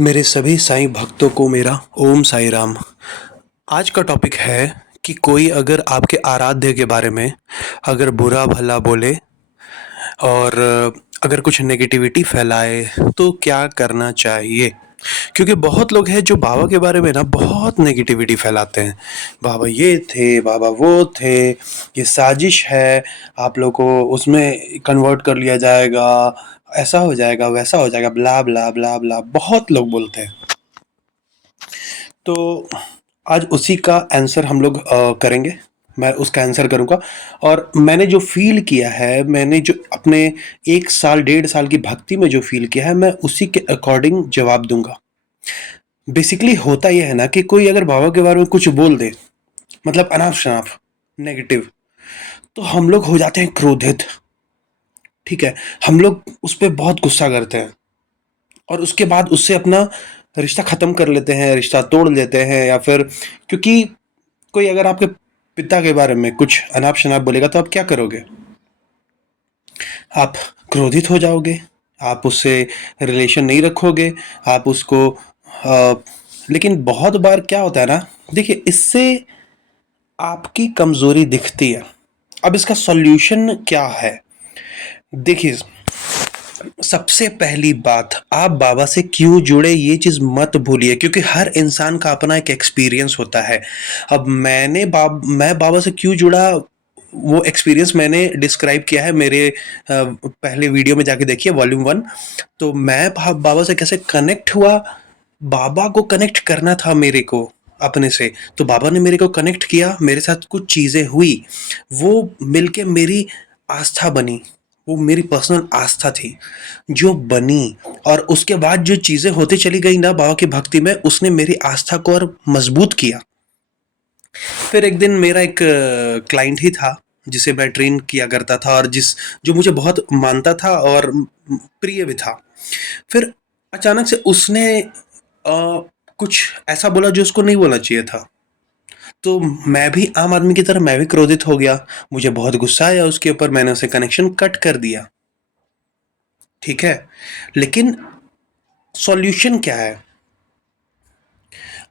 मेरे सभी साईं भक्तों को मेरा ओम साई राम। आज का टॉपिक है कि कोई अगर आपके आराध्य के बारे में अगर बुरा भला बोले और अगर कुछ नेगेटिविटी फैलाए तो क्या करना चाहिए। क्योंकि बहुत लोग हैं जो बाबा के बारे में ना बहुत नेगेटिविटी फैलाते हैं। बाबा ये थे, बाबा वो थे, ये साजिश है, आप लोग को उसमें कन्वर्ट कर लिया जाएगा, ऐसा हो जाएगा, वैसा हो जाएगा, ब्ला ब्ला ब्ला ब्ला, बहुत लोग बोलते हैं। तो आज उसी का आंसर हम लोग करेंगे। मैं उसका आंसर करूंगा और मैंने जो फील किया है, मैंने जो अपने 1 साल 1.5 साल की भक्ति में जो फील किया है, मैं उसी के अकॉर्डिंग जवाब दूंगा। बेसिकली होता यह है ना कि कोई अगर बाबा के बारे में कुछ बोल दे, मतलब अनाप शनाप नेगेटिव, तो हम लोग हो जाते हैं क्रोधित। ठीक है, हम लोग उस पर बहुत गुस्सा करते हैं और उसके बाद उससे अपना रिश्ता खत्म कर लेते हैं, रिश्ता तोड़ लेते हैं। या फिर क्योंकि कोई अगर आपके पिता के बारे में कुछ अनाप शनाप बोलेगा तो आप क्या करोगे? आप क्रोधित हो जाओगे, आप उससे रिलेशन नहीं रखोगे, आप उसको लेकिन बहुत बार क्या होता है ना, देखिए इससे आपकी कमजोरी दिखती है। अब इसका सॉल्यूशन क्या है? देखिए, सबसे पहली बात, आप बाबा से क्यों जुड़े ये चीज मत भूलिए, क्योंकि हर इंसान का अपना एक एक्सपीरियंस होता है। अब मैं बाबा से क्यों जुड़ा, वो एक्सपीरियंस मैंने डिस्क्राइब किया है मेरे पहले वीडियो में, जाके देखिए वॉल्यूम 1। तो मैं बाबा से कैसे कनेक्ट हुआ, बाबा को कनेक्ट करना था मेरे को अपने से, तो बाबा ने मेरे को कनेक्ट किया, मेरे साथ कुछ चीजें हुई, वो मिलके मेरी आस्था बनी, वो मेरी पर्सनल आस्था थी जो बनी। और उसके बाद जो चीजें होती चली गई ना बाबा की भक्ति में, उसने मेरी आस्था को और मजबूत किया। फिर एक दिन मेरा एक क्लाइंट ही था जिसे मैं ट्रेन किया करता था और जो मुझे बहुत मानता था और प्रिय भी था। फिर अचानक से उसने कुछ ऐसा बोला जो उसको नहीं बोलना चाहिए था। तो मैं भी आम आदमी की तरह मैं भी क्रोधित हो गया, मुझे बहुत गुस्सा आया उसके ऊपर, मैंने उसे कनेक्शन कट कर दिया। ठीक है, लेकिन सॉल्यूशन क्या है?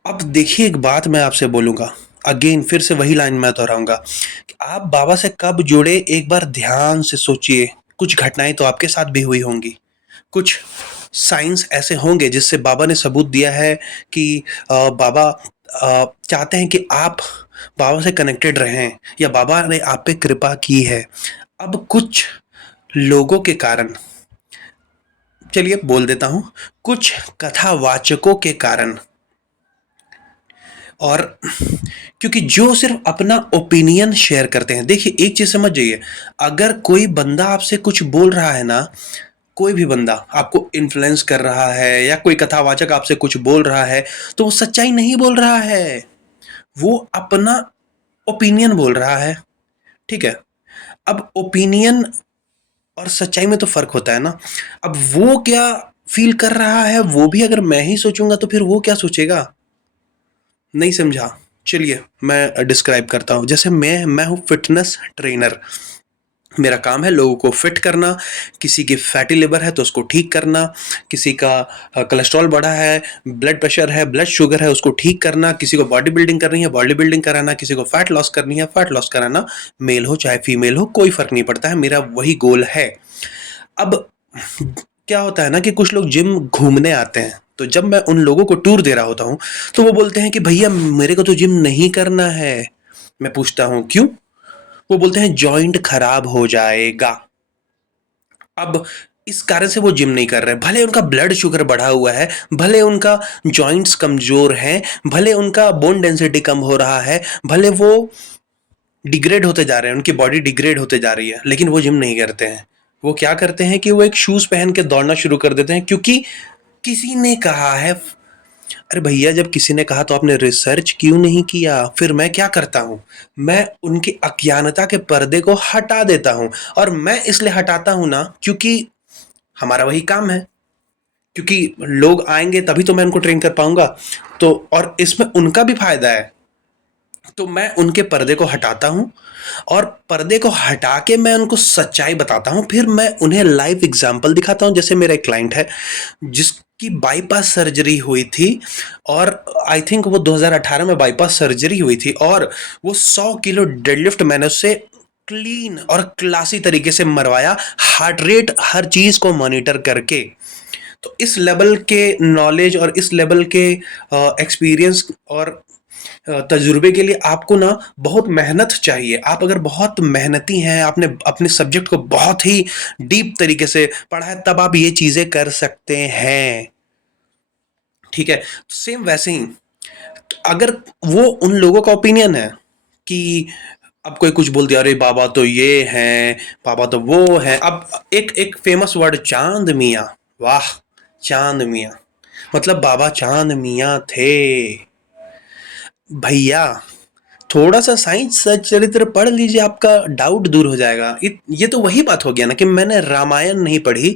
अब देखिए, एक बात मैं आपसे बोलूंगा, अगेन फिर से वही लाइन मैं दोहराऊंगा कि आप बाबा से कब जुड़े, एक बार ध्यान से सोचिए। कुछ घटनाएं तो आपके साथ भी हुई होंगी, कुछ साइंस ऐसे होंगे जिससे बाबा ने सबूत दिया है कि बाबा चाहते हैं कि आप बाबा से कनेक्टेड रहें, या बाबा ने आप पे कृपा की है। अब कुछ लोगों के कारण, चलिए बोल देता हूं, कुछ कथावाचकों के कारण, और क्योंकि जो सिर्फ अपना ओपिनियन शेयर करते हैं। देखिए एक चीज समझ जाइए, अगर कोई बंदा आपसे कुछ बोल रहा है ना, कोई भी बंदा आपको इन्फ्लुएंस कर रहा है या कोई कथावाचक आपसे कुछ बोल रहा है, तो वो सच्चाई नहीं बोल रहा है, वो अपना ओपिनियन बोल रहा है। ठीक है, अब ओपिनियन और सच्चाई में तो फर्क होता है ना। अब वो क्या फील कर रहा है, वो भी अगर मैं ही सोचूंगा तो फिर वो क्या सोचेगा? नहीं समझा? चलिए मैं डिस्क्राइब करता हूँ। जैसे मैं हूँ फिटनेस ट्रेनर, मेरा काम है लोगों को फिट करना। किसी की फैटी लिवर है तो उसको ठीक करना, किसी का कोलेस्ट्रॉल बढ़ा है, ब्लड प्रेशर है, ब्लड शुगर है, उसको ठीक करना, किसी को बॉडी बिल्डिंग करनी है, बॉडी बिल्डिंग कराना, किसी को फैट लॉस करनी है, फैट लॉस कराना। मेल हो चाहे फीमेल हो, कोई फर्क नहीं पड़ता है, मेरा वही गोल है। अब क्या होता है ना कि कुछ लोग जिम घूमने आते हैं, तो जब मैं उन लोगों को टूर दे रहा होता हूँ तो वो बोलते हैं कि भैया मेरे को तो जिम नहीं करना है। मैं पूछता हूँ क्यों? वो बोलते हैं जॉइंट खराब हो जाएगा। अब इस कारण से वो जिम नहीं कर रहे, भले उनका ब्लड शुगर बढ़ा हुआ है, भले उनका जॉइंट्स कमजोर हैं, भले उनका बोन डेंसिटी कम हो रहा है, भले वो डिग्रेड होते जा रहे हैं, उनकी बॉडी डिग्रेड होते जा रही है, लेकिन वो जिम नहीं करते हैं। वो क्या करते हैं कि वो एक शूज पहन के दौड़ना शुरू कर देते हैं, क्योंकि किसी ने कहा है। अरे भैया, जब किसी ने कहा तो आपने रिसर्च क्यों नहीं किया? फिर मैं क्या करता हूं, मैं उनकी अज्ञानता के पर्दे को हटा देता हूं। और मैं इसलिए हटाता हूं ना, क्योंकि हमारा वही काम है, क्योंकि लोग आएंगे तभी तो मैं उनको ट्रेन कर पाऊंगा। तो और इसमें उनका भी फायदा है, तो मैं उनके पर्दे को हटाता हूं और पर्दे को हटा के मैं उनको सच्चाई बताता हूं। फिर मैं उन्हें लाइव एग्जांपल दिखाता हूं। जैसे मेरा एक क्लाइंट है कि बाईपास सर्जरी हुई थी, और आई थिंक वो 2018 में बाईपास सर्जरी हुई थी, और वो 100 किलो डेडलिफ्ट मैंने उससे क्लीन और क्लासी तरीके से मरवाया, हार्ट रेट हर चीज को मॉनिटर करके। तो इस लेवल के नॉलेज और इस लेवल के एक्सपीरियंस और तजुर्बे के लिए आपको ना बहुत मेहनत चाहिए। आप अगर बहुत मेहनती हैं, आपने अपने सब्जेक्ट को बहुत ही डीप तरीके से पढ़ा है, तब आप ये चीजें कर सकते हैं। ठीक है, सेम वैसे ही अगर वो उन लोगों का ओपिनियन है कि अब कोई कुछ बोल दिया, अरे बाबा तो ये हैं, बाबा तो वो हैं। अब एक एक फेमस वर्ड चांद मियाँ, वाह, चांद मियाँ, मतलब बाबा चांद मियाँ थे। भैया थोड़ा सा साइंस चरित्र पढ़ लीजिए, आपका डाउट दूर हो जाएगा। ये तो वही बात हो गया ना कि मैंने रामायण नहीं पढ़ी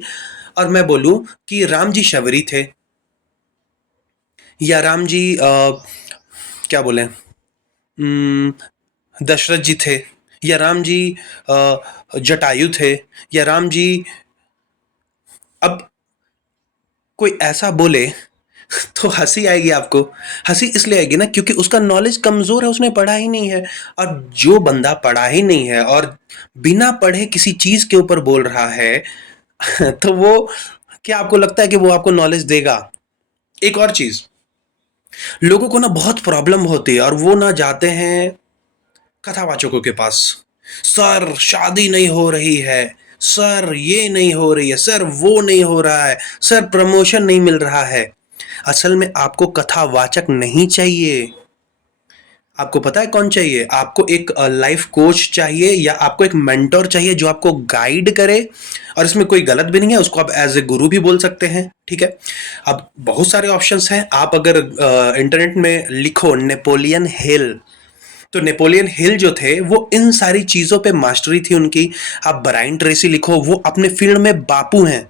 और मैं बोलूं कि राम जी शबरी थे, या राम जी क्या बोले, दशरथ जी थे, या राम जी जटायु थे, या राम जी, अब कोई ऐसा बोले तो हंसी आएगी आपको। हंसी इसलिए आएगी ना क्योंकि उसका नॉलेज कमजोर है, उसने पढ़ा ही नहीं है। और जो बंदा पढ़ा ही नहीं है और बिना पढ़े किसी चीज के ऊपर बोल रहा है तो वो, क्या आपको लगता है कि वो आपको नॉलेज देगा? एक और चीज, लोगों को ना बहुत प्रॉब्लम होती है और वो ना जाते हैं कथावाचकों के पास। सर शादी नहीं हो रही है, सर ये नहीं हो रही है, सर वो नहीं हो रहा है, सर प्रमोशन नहीं मिल रहा है। असल में आपको कथावाचक नहीं चाहिए। आपको पता है कौन चाहिए? आपको एक लाइफ कोच चाहिए, या आपको एक मेंटोर चाहिए जो आपको गाइड करे। और इसमें कोई गलत भी नहीं है, उसको आप एज ए गुरु भी बोल सकते हैं। ठीक है, अब बहुत सारे ऑप्शंस हैं। आप अगर इंटरनेट में लिखो नेपोलियन हिल, तो नेपोलियन हिल जो थे वो इन सारी चीजों पे मास्टरी थी उनकी। आप ब्रायन ट्रेसी लिखो, वो अपने फील्ड में बापू हैं।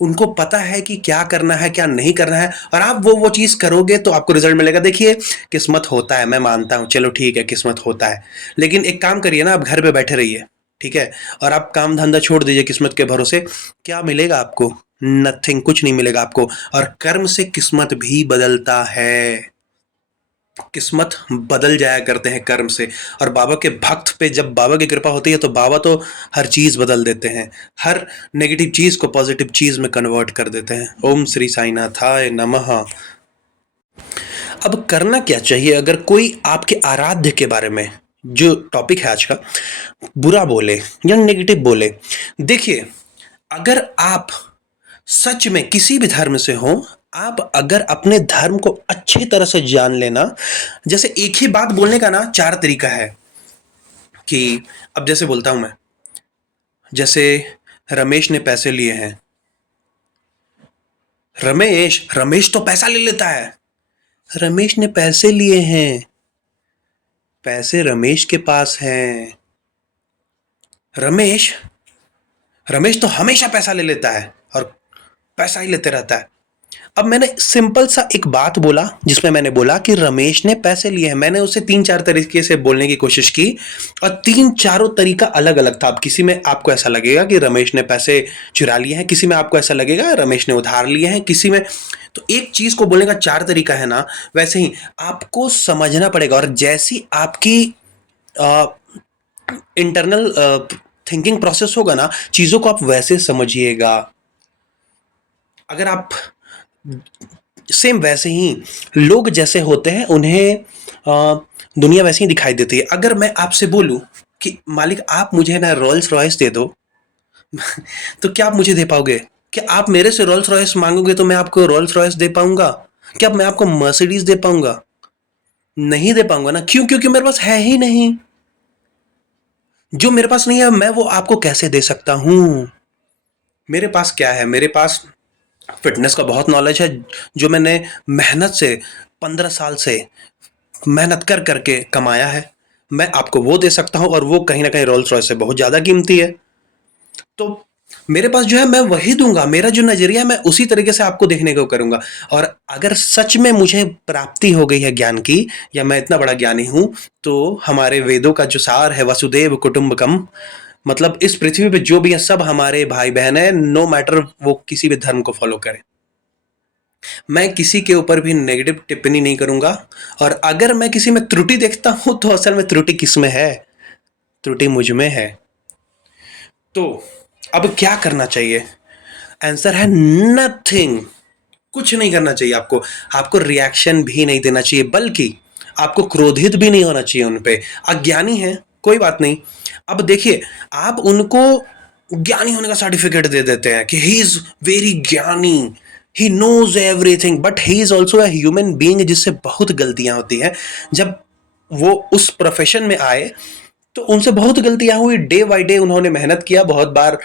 उनको पता है कि क्या करना है क्या नहीं करना है, और आप वो चीज करोगे तो आपको रिजल्ट मिलेगा। देखिए, किस्मत होता है, मैं मानता हूँ, चलो ठीक है किस्मत होता है, लेकिन एक काम करिए ना, आप घर पे बैठे रहिए, ठीक है, और आप काम धंधा छोड़ दीजिए किस्मत के भरोसे। क्या मिलेगा आपको? नथिंग, कुछ नहीं मिलेगा आपको। और कर्म से किस्मत भी बदलता है, किस्मत बदल जाया करते हैं कर्म से। और बाबा के भक्त पे जब बाबा की कृपा होती है तो बाबा तो हर चीज बदल देते हैं, हर नेगेटिव चीज को पॉजिटिव चीज में कन्वर्ट कर देते हैं। ओम श्री साईनाथाय नमः। अब करना क्या चाहिए अगर कोई आपके आराध्य के बारे में, जो टॉपिक है आज का, बुरा बोले या नेगेटिव बोले? देखिए, अगर आप सच में किसी भी धर्म से हो, आप अगर अपने धर्म को अच्छी तरह से जान लेना, जैसे एक ही बात बोलने का ना 4 तरीका है। कि अब जैसे बोलता हूं मैं, जैसे रमेश ने पैसे लिए हैं, रमेश रमेश तो पैसा ले लेता है, रमेश ने पैसे लिए हैं, पैसे रमेश के पास हैं, रमेश रमेश तो हमेशा पैसा ले लेता है और पैसा ही लेते रहता है। अब मैंने सिंपल सा एक बात बोला जिसमें मैंने बोला कि रमेश ने पैसे लिए हैं। मैंने उसे 3-4 तरीके से बोलने की कोशिश की और 3 चारों तरीका अलग अलग था। अब किसी में आपको ऐसा लगेगा कि रमेश ने पैसे चुरा लिए हैं, किसी में आपको ऐसा लगेगा रमेश ने उधार लिए हैं, किसी में। तो एक चीज को बोलने का 4 तरीका है ना, वैसे ही आपको समझना पड़ेगा। और जैसी आपकी इंटरनल थिंकिंग प्रोसेस होगा ना, चीजों को आप वैसे समझिएगा। अगर आप सेम वैसे ही, लोग जैसे होते हैं उन्हें दुनिया वैसी ही दिखाई देती है। अगर मैं आपसे बोलूं कि मालिक आप मुझे ना रोल्स रॉयस दे दो तो क्या आप मुझे दे पाओगे? क्या आप मेरे से रोल्स रॉयस मांगोगे तो मैं आपको रोल्स रॉयस दे पाऊंगा? क्या मैं आपको मर्सिडीज दे पाऊंगा? नहीं दे पाऊंगा ना। क्यों? क्योंकि मेरे पास है ही नहीं। जो मेरे पास नहीं है मैं वो आपको कैसे दे सकता हूं? मेरे पास क्या है? मेरे पास फिटनेस का बहुत नॉलेज है, जो मैंने मेहनत से 15 साल से मेहनत कर करके कमाया है। मैं आपको वो दे सकता हूं, और वो कहीं ना कहीं रोल्स रॉयस से बहुत ज्यादा कीमती है। तो मेरे पास जो है मैं वही दूंगा। मेरा जो नजरिया है मैं उसी तरीके से आपको देखने को करूंगा। और अगर सच में मुझे प्राप्ति हो गई है ज्ञान की, या मैं इतना बड़ा ज्ञानी हूं, तो हमारे वेदों का जो सार है, वसुदेव कुटुंबकम, मतलब इस पृथ्वी पे जो भी है सब हमारे भाई बहन है, नो मैटर वो किसी भी धर्म को फॉलो करें। मैं किसी के ऊपर भी नेगेटिव टिप्पणी नहीं करूंगा, और अगर मैं किसी में त्रुटि देखता हूं तो असल में त्रुटि किस में है? त्रुटि मुझ में है। तो अब क्या करना चाहिए? आंसर है नथिंग। कुछ नहीं करना चाहिए आपको। आपको रिएक्शन भी नहीं देना चाहिए, बल्कि आपको क्रोधित भी नहीं होना चाहिए उन पे। अज्ञानी है, कोई बात नहीं। अब देखिए, आप उनको ज्ञानी होने का सर्टिफिकेट दे देते हैं कि ही इज वेरी ज्ञानी, he knows everything, but he is also a human being जिससे बहुत गलतियां होती हैं। जब वो उस प्रोफेशन में आए तो उनसे बहुत गलतियां हुई, डे बाय डे उन्होंने मेहनत किया, बहुत बार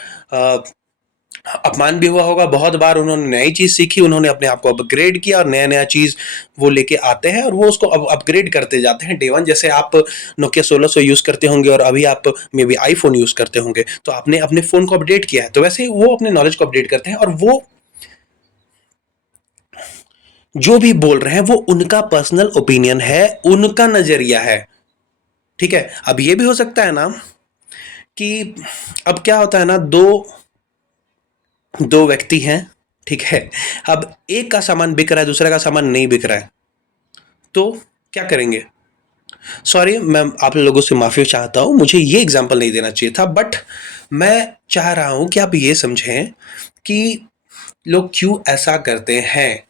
अपमान भी हुआ होगा, बहुत बार उन्होंने नई चीज सीखी, उन्होंने अपने आप को अपग्रेड किया और नया नया चीज वो लेके आते हैं और वो उसको अब अपग्रेड करते जाते हैं। डे वन जैसे आप नोकिया 1600 यूज करते होंगे और अभी आप मे बी आईफोन यूज करते होंगे, तो आपने अपने फोन को अपडेट किया है, तो वैसे ही वो अपने नॉलेज को अपडेट करते हैं। और वो जो भी बोल रहे हैं वो उनका पर्सनल ओपिनियन है, उनका नजरिया है। ठीक है, अब ये भी हो सकता है ना कि अब क्या होता है ना, दो दो व्यक्ति हैं, ठीक है, अब एक का सामान बिक रहा है, दूसरे का सामान नहीं बिक रहा है, तो क्या करेंगे? सॉरी, मैं आप लोगों से माफी चाहता हूं, मुझे ये एग्जांपल नहीं देना चाहिए था, बट मैं चाह रहा हूं कि आप ये समझें कि लोग क्यों ऐसा करते हैं।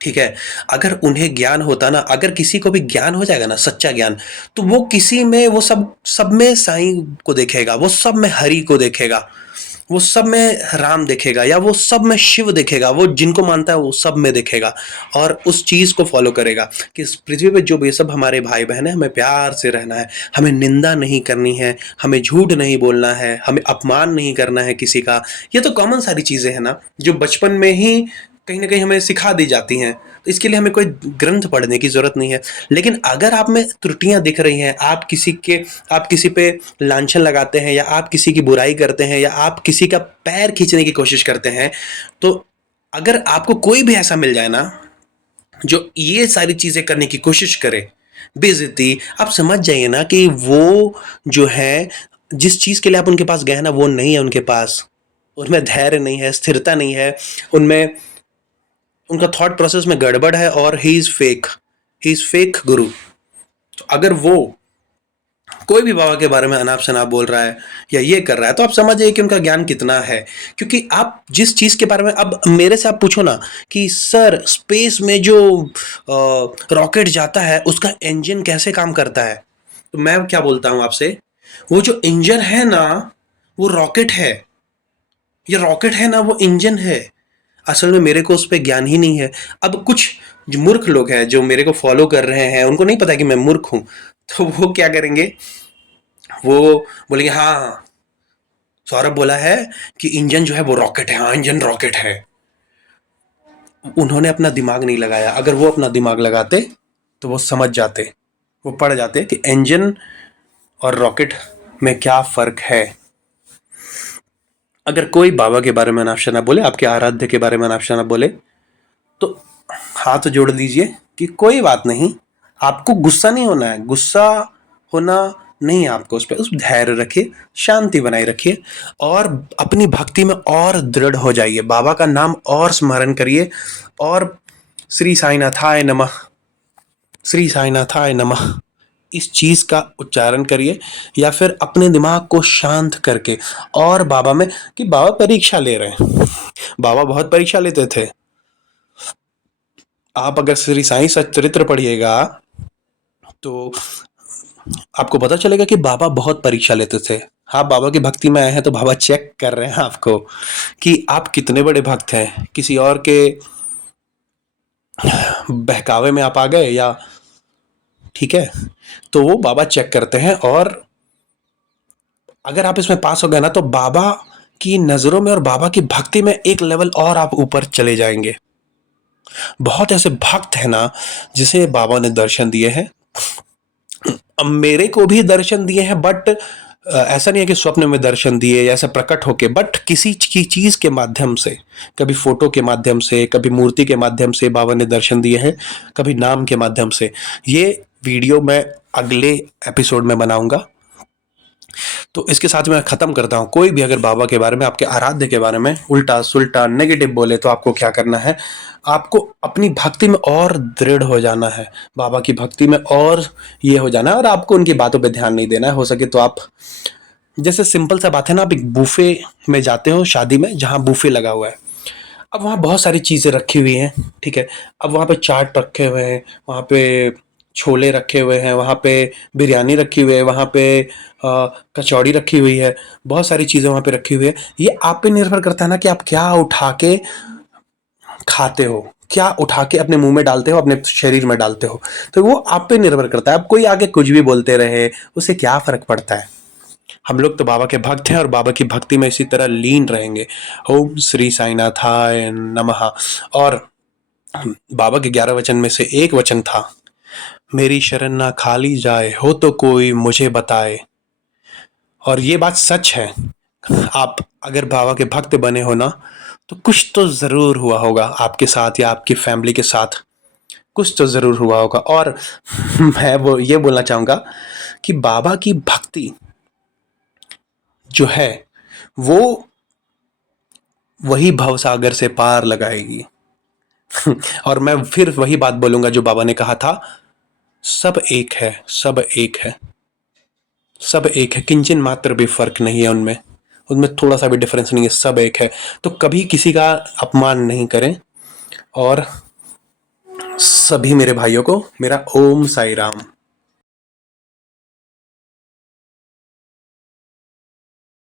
ठीक है, अगर उन्हें ज्ञान होता ना, अगर किसी को भी ज्ञान हो जाएगा ना, सच्चा ज्ञान, तो वो किसी में, वो सब सब में साईं को देखेगा, वो सब में हरि को देखेगा, वो सब में राम देखेगा, या वो सब में शिव देखेगा, वो जिनको मानता है वो सब में देखेगा और उस चीज को फॉलो करेगा कि इस पृथ्वी पे जो भी सब हमारे भाई बहन है, हमें प्यार से रहना है, हमें निंदा नहीं करनी है, हमें झूठ नहीं बोलना है, हमें अपमान नहीं करना है किसी का। ये तो कॉमन सारी चीजें हैं ना, जो बचपन में ही कहीं ना कहीं हमें सिखा दी जाती हैं, तो इसके लिए हमें कोई ग्रंथ पढ़ने की जरूरत नहीं है। लेकिन अगर आप में त्रुटियां दिख रही हैं, आप किसी पे लांछन लगाते हैं, या आप किसी की बुराई करते हैं, या आप किसी का पैर खींचने की कोशिश करते हैं, तो अगर आपको कोई भी ऐसा मिल जाए ना जो ये सारी चीजें करने की कोशिश करे, बेइज्जती, आप समझ जाइए ना कि वो जो है, जिस चीज के लिए आप उनके पास गए हैं ना, वो नहीं है उनके पास, उनमें धैर्य नहीं है, स्थिरता नहीं है, उनमें, उनका थॉट प्रोसेस में गड़बड़ है, और ही इज फेक गुरु। तो अगर वो कोई भी बाबा के बारे में अनाप शनाप बोल रहा है या ये कर रहा है, तो आप समझिए कि उनका ज्ञान कितना है। क्योंकि आप जिस चीज के बारे में, अब मेरे से आप पूछो ना कि सर स्पेस में जो रॉकेट जाता है उसका इंजन कैसे काम करता है, तो मैं क्या बोलता हूं आपसे, वो जो इंजन है ना, वो रॉकेट है। ये रॉकेट है ना, वो इंजन है। असल में मेरे को उस पर ज्ञान ही नहीं है। अब कुछ जो मूर्ख लोग हैं जो मेरे को फॉलो कर रहे हैं, उनको नहीं पता कि मैं मूर्ख हूं, तो वो क्या करेंगे, वो बोलेंगे हाँ, सौरभ बोला है कि इंजन जो है वो रॉकेट है, हाँ इंजन रॉकेट है। उन्होंने अपना दिमाग नहीं लगाया। अगर वो अपना दिमाग लगाते तो वो समझ जाते, वो पढ़ जाते कि इंजन और रॉकेट में क्या फर्क है। अगर कोई बाबा के बारे में अनाप बोले, आपके आराध्य के बारे में अनाप बोले, तो हाथ जोड़ दीजिए कि कोई बात नहीं, आपको गुस्सा नहीं होना है, गुस्सा होना नहीं है आपको, उस पर उस धैर्य रखिए, शांति बनाए रखिए, और अपनी भक्ति में और दृढ़ हो जाइए, बाबा का नाम और स्मरण करिए, और श्री साईनाथाय नमः, श्री साईनाथाय नमः, इस चीज का उच्चारण करिए, या फिर अपने दिमाग को शांत करके, और बाबा में, कि बाबा परीक्षा ले रहे हैं, बाबा बहुत परीक्षा लेते थे। आप अगर श्री साईं सच्चरित्र पढ़िएगा तो आपको पता चलेगा कि बाबा बहुत परीक्षा लेते थे। हाँ, बाबा की भक्ति में आए हैं तो बाबा चेक कर रहे हैं आपको कि आप कितने बड़े भक्त हैं, किसी और के बहकावे में आप आ गए या, ठीक है, तो वो बाबा चेक करते हैं, और अगर आप इसमें पास हो गए ना, तो बाबा की नजरों में और बाबा की भक्ति में एक लेवल और आप ऊपर चले जाएंगे। बहुत ऐसे भक्त हैं ना जिसे बाबा ने दर्शन दिए हैं। अब मेरे को भी दर्शन दिए हैं, बट ऐसा नहीं है कि स्वप्न में दर्शन दिए या ऐसा प्रकट होके, बट किसी की चीज के माध्यम से, कभी फोटो के माध्यम से, कभी मूर्ति के माध्यम से बाबा ने दर्शन दिए हैं, कभी नाम के माध्यम से। ये वीडियो मैं अगले एपिसोड में बनाऊंगा। तो इसके साथ मैं ख़त्म करता हूँ। कोई भी अगर बाबा के बारे में, आपके आराध्य के बारे में उल्टा सुल्टा नेगेटिव बोले तो आपको क्या करना है, आपको अपनी भक्ति में और दृढ़ हो जाना है, बाबा की भक्ति में और ये हो जाना है, और आपको उनकी बातों पे ध्यान नहीं देना है। हो सके तो आप, जैसे सिंपल सा बात है ना, आप एक बूफे में जाते हो शादी में जहाँ बूफे लगा हुआ है, अब वहाँ बहुत सारी चीज़ें रखी हुई हैं, ठीक है। अब वहाँ पे चाट रखे हुए हैं, वहाँ पे छोले रखे हुए हैं, वहाँ पे बिरयानी रखी हुई है, वहाँ पे कचौड़ी रखी हुई है, बहुत सारी चीज़ें वहाँ पे रखी हुई है। ये आप पे निर्भर करता है ना कि आप क्या उठा के खाते हो, क्या उठा के अपने मुंह में डालते हो, अपने शरीर में डालते हो। तो वो आप पे निर्भर करता है। अब कोई आगे कुछ भी बोलते रहे, उससे क्या फर्क पड़ता है। हम लोग तो बाबा के भक्त हैं और बाबा की भक्ति में इसी तरह लीन रहेंगे। ओम श्री साईनाथाय नमः। और बाबा के 11 वचन में से एक वचन था, मेरी शरण ना खाली जाए, हो तो कोई मुझे बताए। और ये बात सच है। आप अगर बाबा के भक्त बने हो ना, तो कुछ तो ज़रूर हुआ होगा आपके साथ या आपकी फैमिली के साथ, कुछ तो ज़रूर हुआ होगा। और मैं वो ये बोलना चाहूँगा कि बाबा की भक्ति जो है, वो वही भवसागर से पार लगाएगी। और मैं फिर वही बात बोलूंगा जो बाबा ने कहा था, सब एक है, सब एक है, सब एक है, किंचन मात्र भी फर्क नहीं है उनमें, उनमें थोड़ा सा भी डिफरेंस नहीं है, सब एक है। तो कभी किसी का अपमान नहीं करें। और सभी मेरे भाइयों को मेरा ओम साई राम।